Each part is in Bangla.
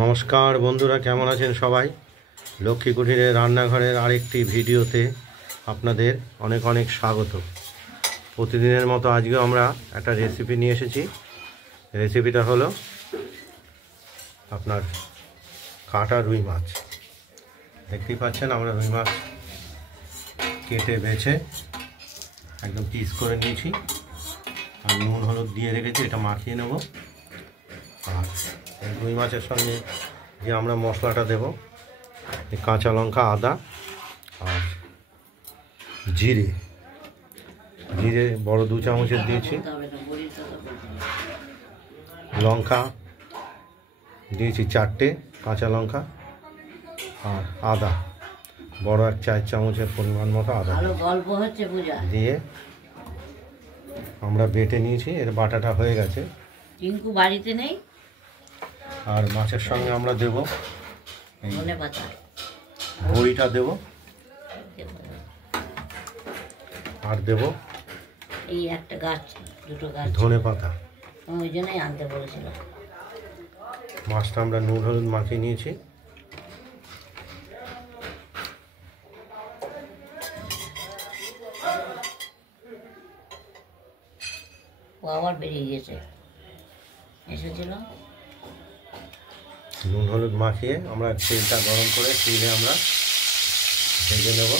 নমস্কার বন্ধুরা, কেমন আছেন সবাই? লক্ষ্মী কুঠিরের রান্নাঘরের আরেকটি ভিডিওতে আপনাদের অনেক অনেক স্বাগত। প্রতিদিনের মতো আজকেও আমরা একটা রেসিপি নিয়ে এসেছি। রেসিপিটা হলো আপনার কাটা রুই মাছ। দেখতেই পাচ্ছেন আমরা রুই মাছ কেটে বেছে একদম পিস করে নিয়েছি, আর নুন হলুদ দিয়ে রেখেছি। এটা মাখিয়ে নেব। আর রুই মাছের সঙ্গে যে আমরা মশলাটা দেব, কাঁচা লঙ্কা, আদা আর জিরে বড় 2 চামচের দিয়েছি। লঙ্কা দিয়েছি 4টে, কাঁচা লঙ্কা আর আদা বড় 1 4 চামচের পরিমাণ মতো আদা দিয়ে আমরা বেটে নিয়েছি। এর বাটাটা হয়ে গেছে। টিঙ্কু বাড়িতে নেই। আর মাছের সঙ্গে আমরা দেব বড়িটা দেব, আর দেব এই একটা গাছ, দুটো গাছ ধনে পাতা। ওই জন্যই আনতে বলেছিল। মাছটা আমরা নুন হলুদ মাখিয়ে নিয়েছি। ও আবার বেরিয়ে গিয়েছে, এসেছিল। নুন হলুদ মাখিয়ে আমরা তেলটা গরম করে তেলে আমরা ভেজে নেব।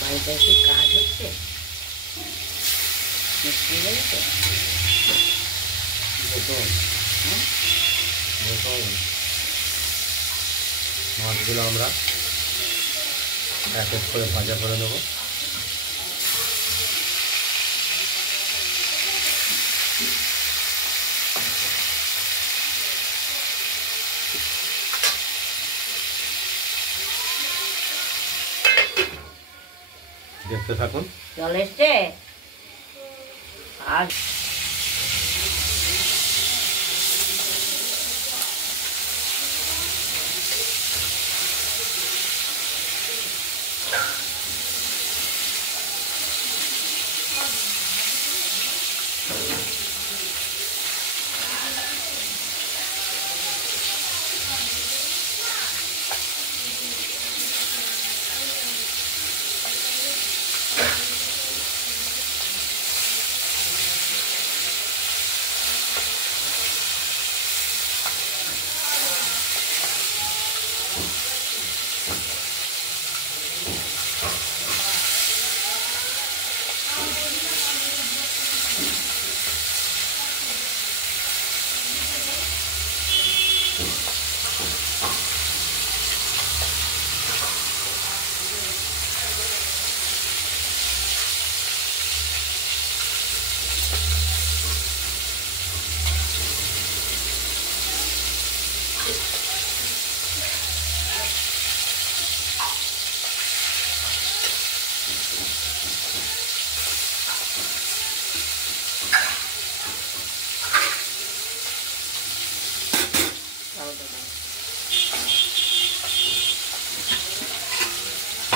বাড়িতে কি কাজ হচ্ছে? মাছগুলো আমরা এক এক করে ভাজা করে নেব। দেখতে থাকুন। জল এসছে আর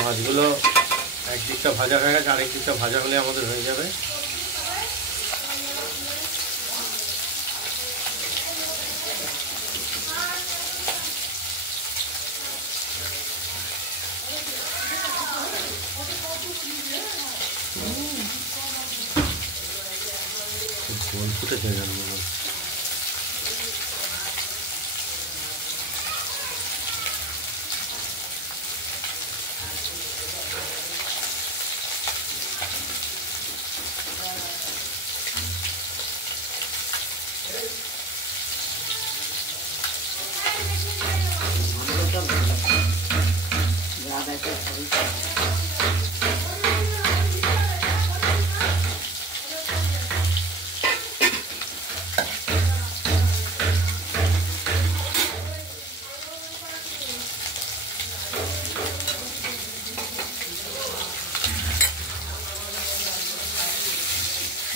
মাছগুলো একদিকটা ভাজা হয়ে গেছে, আরেক দিকটা ভাজা হলে আমাদের হয়ে যাবে। গোল ফুটেছে জানো।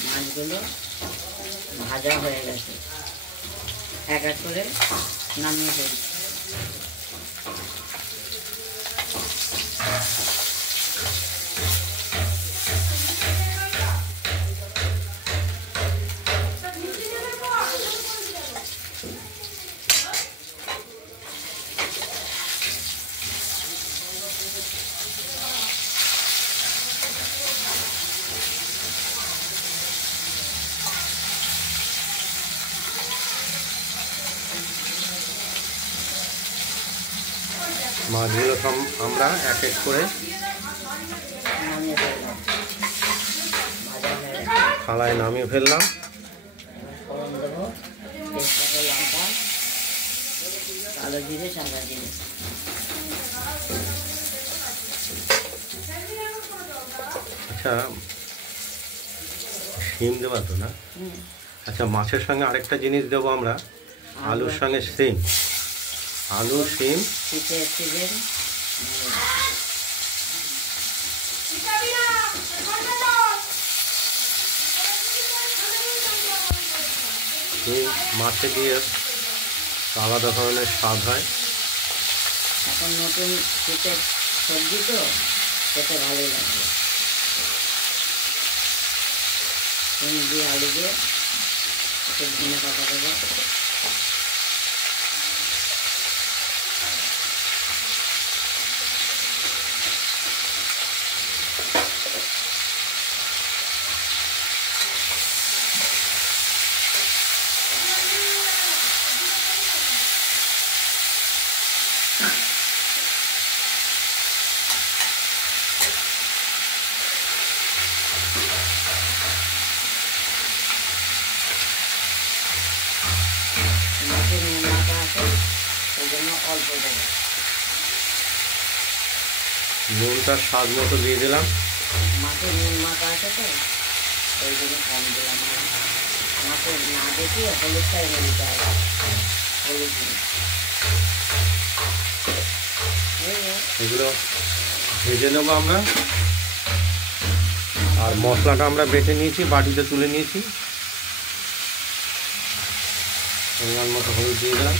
মাছগুলো ভাজা হয়ে গেছে। এক এক করে নামিয়ে দেব। মাছগুলো সব আমরা এক এক করে নামিয়ে ফেললাম। ভাজা হয়ে গেছে। থালায় নামিয়ে ফেললাম। ফোড়ন দেবো, তেজপাতা, লঙ্কা, কালো জিরে, সাদা জিরে। আচ্ছা, শিম দেওয়া তো না? আচ্ছা, মাছের সঙ্গে আরেকটা জিনিস দেবো আমরা, আলুর সঙ্গে শিম। আলু, শিম, শীতের সিজন শিম মাছে দিয়ে আলাদা ধরনের স্বাদ হয়। এখন নতুন শীতের সবজি তো খেতে ভালোই লাগবে। শিম দিয়ে আলু দিয়ে একটু ধনে পাতা দেবো। মাছের নুন মাখা আছে, ওই জন্য অল্প দেবো। নুনটা স্বাদ মতো দিয়ে দিলাম। মাছের নুন মাখা আছে তো ওই জন্য কম দিলাম। মাছের না দেখিয়ে হলুদটাই এনে দিতে হবে। হলুদ দিন। এগুলো ভেজে নেবো আমরা। আর মশলাটা আমরা বেটে নিয়েছি, বাটিতে তুলে নিয়েছি। পরিমাণ মতো হলুদ দিয়ে দিলাম।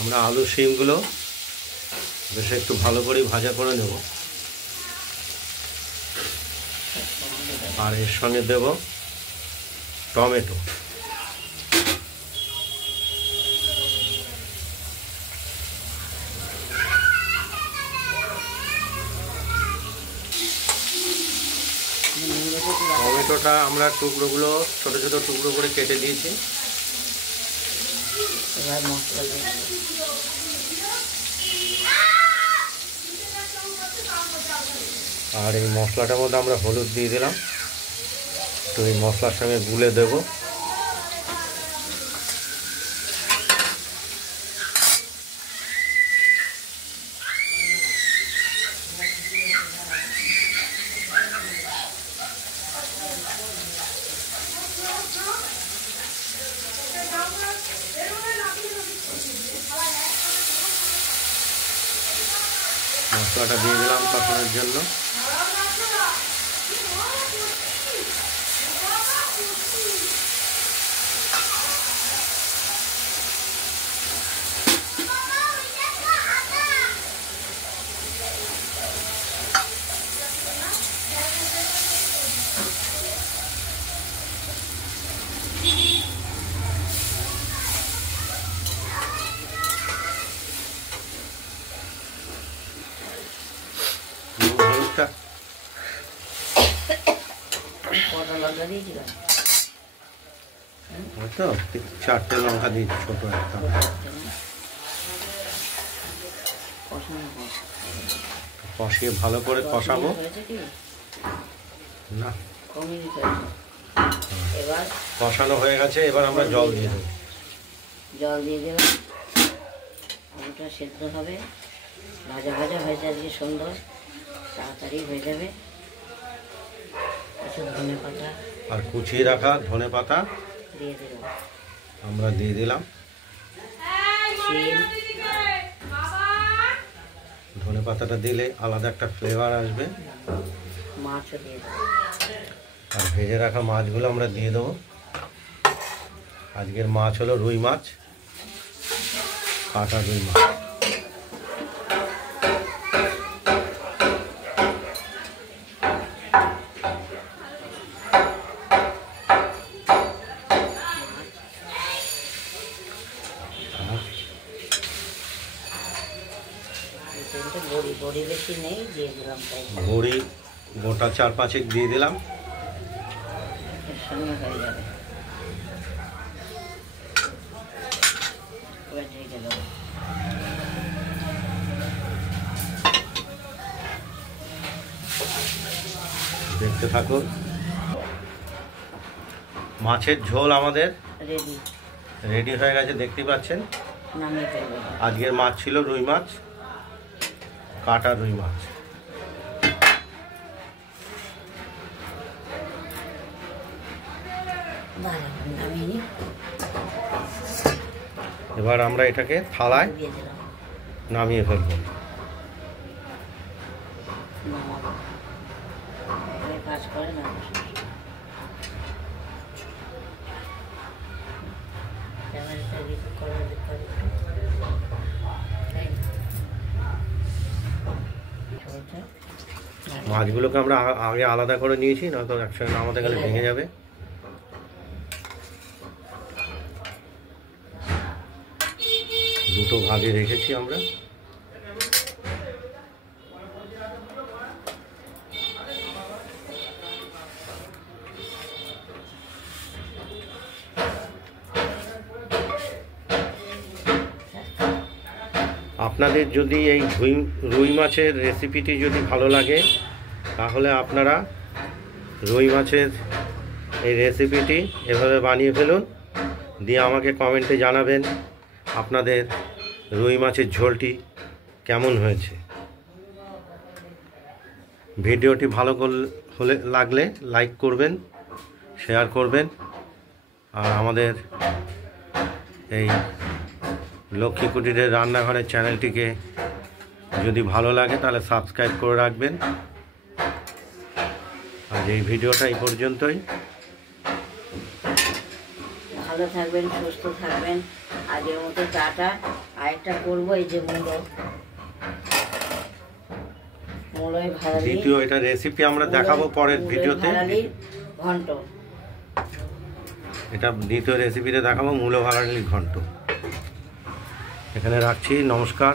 আমরা আলু শিমগুলো বেশ একটু ভালো করে ভাজা করে নেব। আর এর সঙ্গে দেব টমেটো। টমেটোটা আমরা টুকরোগুলো ছোট ছোট টুকরো করে কেটে দিয়েছি। এবার মশলা দিয়ে আর এই মশলাটার মধ্যে আমরা হলুদ দিয়ে দিলাম। তো এই মশলার সঙ্গে গুলে দেব। মশলাটা দিয়ে দিলাম কষানোর জন্য। হলুদটা কটা লঙ্কা দিয়েছিলাম। তো 4টে লঙ্কা দিয়েছি, ছোট একটা। কষিয়ে ভালো করে কষাবো। না, এবার কষানো হয়ে গেছে। এবার আমরা জল দিয়ে দেবো। জল দিয়ে দেবো। আলুটা সেদ্ধ হবে। ভাজা ভাজা হয়ে যাবে, সুন্দর তাড়াতাড়ি হয়ে যাবে। একটু ধনে পাতা আর কুচিয়ে রাখা ধনে পাতা দিয়ে দেবো। আমরা দিয়ে দিলাম। শিম, ধনে পাতাটা দিলে আলাদা একটা ফ্লেভার আসবে। মাছও দিয়ে দেবো। আর ভেজে রাখা মাছগুলো আমরা দিয়ে দেবো। আজকের মাছ হলো রুই মাছ, কাটা রুই মাছ। বড়ি বেশি নেই, দিয়ে দিলাম তাই। বড়ি গোটা 4-5 দিয়ে দিলাম। এর সঙ্গে হয়ে যাবে। এবার ঢেকে দেবো। দেখতে থাকুন। মাছের ঝোল আমাদের রেডি হয়ে গেছে, দেখতেই পাচ্ছেন। নামিয়ে ফেলবো। আজকের মাছ ছিল রুই মাছ, কাটা রুই মাছ। নামিয়ে নিই। এবার আমরা এটাকে থালায় দিয়ে দিলাম। নামিয়ে ফেলবো। নামাবো। এই কাজ করে না। ক্যামেরাটা রিপোর্ট করার দরকার। মাছগুলোকে আমরা আগে আলাদা করে নিয়েছি, নয়তো একসঙ্গে নামাতে গেলে ভেঙে যাবে। দুটো ভাগে রেখেছি আমরা। আপনাদের যদি এই রুই মাছের রেসিপিটি যদি ভালো লাগে, তাহলে আপনারা রুই মাছের এই রেসিপিটি এভাবে বানিয়ে ফেলুন, দিয়ে আমাকে কমেন্টে জানাবেন আপনাদের রুই মাছের ঝোলটি কেমন হয়েছে। ভিডিওটি ভালো লাগলে লাইক করবেন, শেয়ার করবেন, আর আমাদের এই লক্ষ্মী কুটিরের রান্নাঘরের চ্যানেলটিকে যদি ভালো লাগে তাহলে সাবস্ক্রাইব করে রাখবেন। আর এই ভিডিওটা এই পর্যন্তই। ভালো থাকবেন, সুস্থ থাকবেন। আগের মতো টাটা। আরেকটা করবো, এই যে মূলোয় ভাড়ালি। দ্বিতীয় এটা রেসিপি আমরা দেখাবো পরের ভিডিওতে। ঘন্ট, এটা দ্বিতীয় রেসিপিতে দেখাবো, মূলো ভাড়ালির ঘন্ট। এখানে রাখছি, নমস্কার।